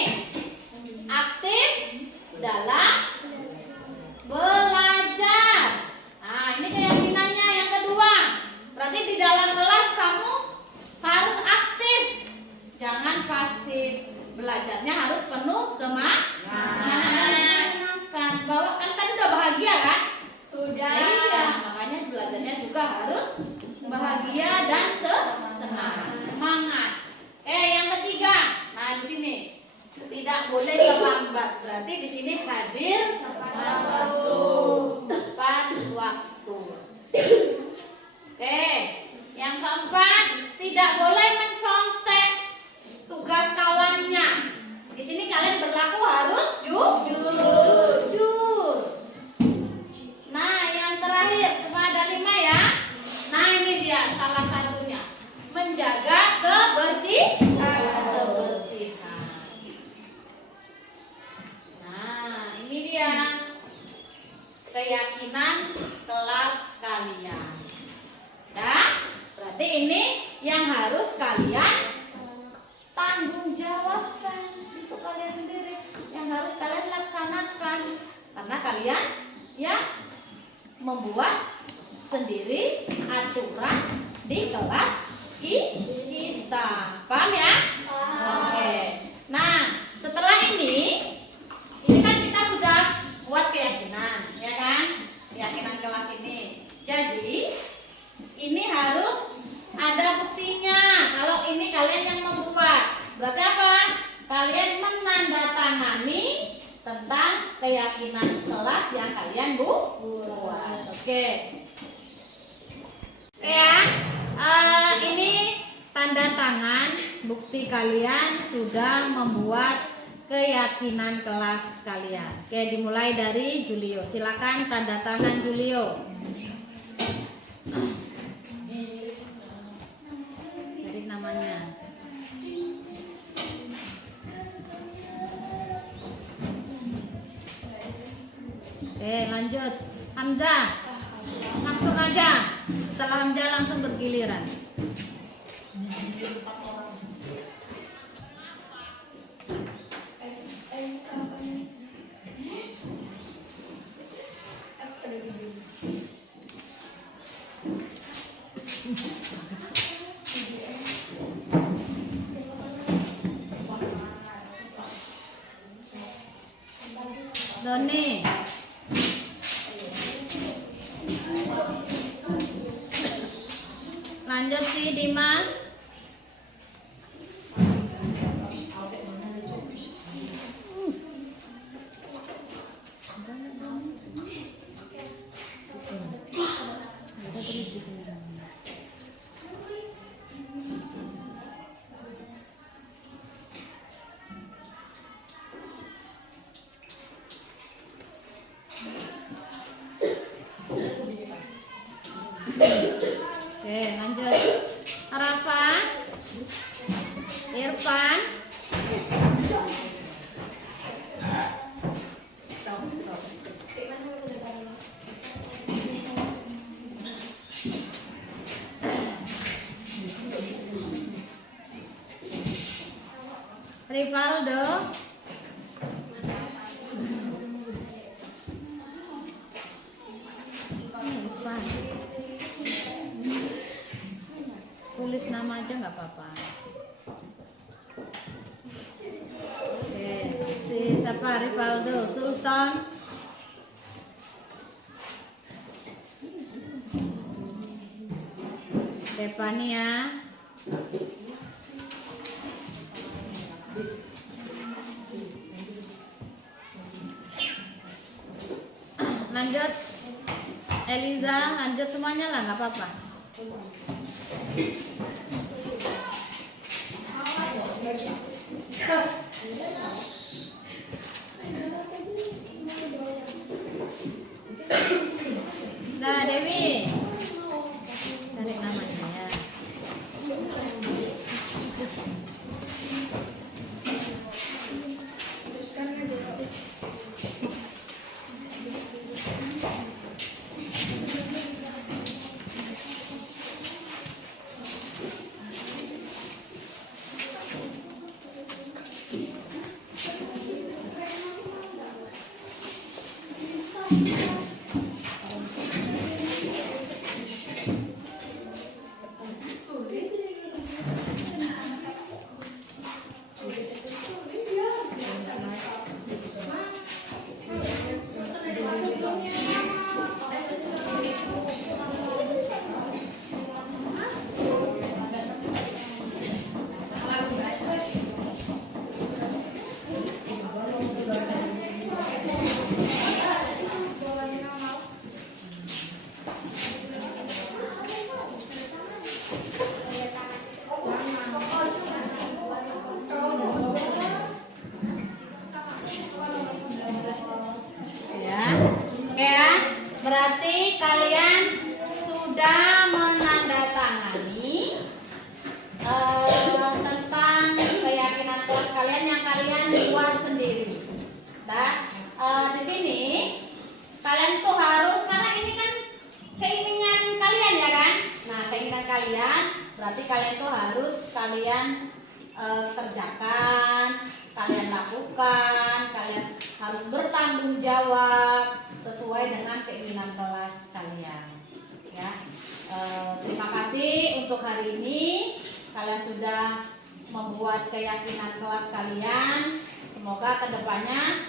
aktif dalam belajar. Ini keyakinannya yang kedua. Berarti di dalam kelas kamu harus aktif, jangan pasif. Belajarnya harus penuh semangat. Bahwa kan tadi udah bahagia kan? Sudah. Iya, makanya belajarnya juga harus bahagia dan senang, semangat. Yang ketiga, nah di sini tidak boleh terlambat. Berarti di sini hadir tepat waktu. Yang keempat, tidak boleh mencontek tugas kawannya. Di sini kalian berlaku harus jujur. Nah, yang terakhir, ada 5 ya. Nah, ini dia salah satunya. Menjaga kebersihan. Nah, ini dia keyakinan kelas kalian. Ya, berarti ini yang harus kalian tanggung jawabkan. Itu kalian sendiri yang harus kalian laksanakan. Karena kalian ya membuat sendiri aturan di kelas kita. Paham ya? Oke. Nah, setelah ini kan kita sudah buat keyakinan, ya kan? Keyakinan kelas ini. Jadi, ini harus ada buktinya. Kalau ini kalian yang membuat. Berarti apa? Oke. Oke ya. Ini tanda tangan bukti kalian sudah membuat keyakinan kelas kalian. Oke, dimulai dari Julio. Silakan tanda tangan Julio. Dari namanya. Oke, lanjut. Hamzah. Langsung aja. Setelah Hamzah langsung bergiliran. Doni. Lanjut si Dimas. Oke, lanjut. Rafa, Irfan, Rivaldo, Irfan. Tulis nama aja nggak apa-apa. Oke, si siapa? Rivaldo, Sultan, Stefania, lanjut Eliza, lanjut semuanya lah nggak apa-apa. Nah, Dewi, cari namanya ya. Berarti kalian sudah menandatangani tentang keyakinan kelas kalian yang kalian buat sendiri. Nah, di sini kalian tuh harus, karena ini kan keinginan kalian ya kan. Nah, keinginan kalian berarti kalian tuh harus kalian kerjakan, kalian lakukan, kalian harus bertanggung jawab sesuai dengan keinginan kelas kalian ya. Terima kasih untuk hari ini kalian sudah membuat keyakinan kelas kalian. Semoga kedepannya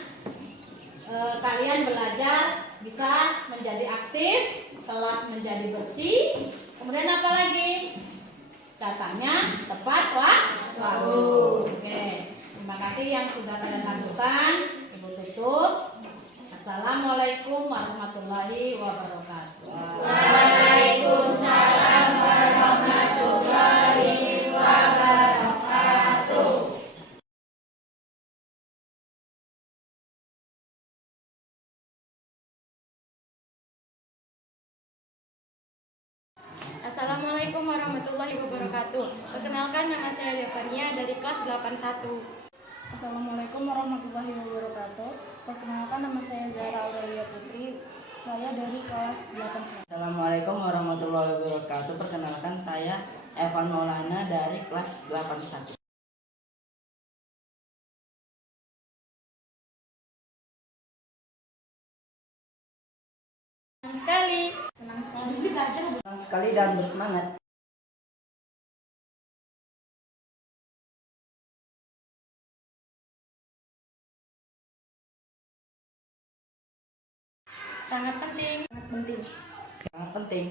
kalian belajar bisa menjadi aktif, kelas menjadi bersih, kemudian apa lagi? Datangnya tepat waktu. Oke, terima kasih yang sudah kalian lakukan. Ibu tutup. Assalamualaikum warahmatullahi wabarakatuh. Assalamualaikum warahmatullahi wabarakatuh. Perkenalkan, nama saya Devania dari kelas 81. Assalamualaikum warahmatullahi wabarakatuh. Perkenalkan, nama saya Zahra Aurelia Putri. Saya dari kelas 81. Assalamualaikum warahmatullahi wabarakatuh. Perkenalkan, saya Evan Maulana dari kelas 81. Senang sekali. Senang sekali dan bersemangat. Sangat penting. Sangat penting.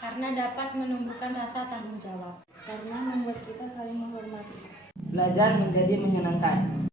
Karena dapat menumbuhkan rasa tanggung jawab. Karena membuat kita saling menghormati. Belajar menjadi menyenangkan.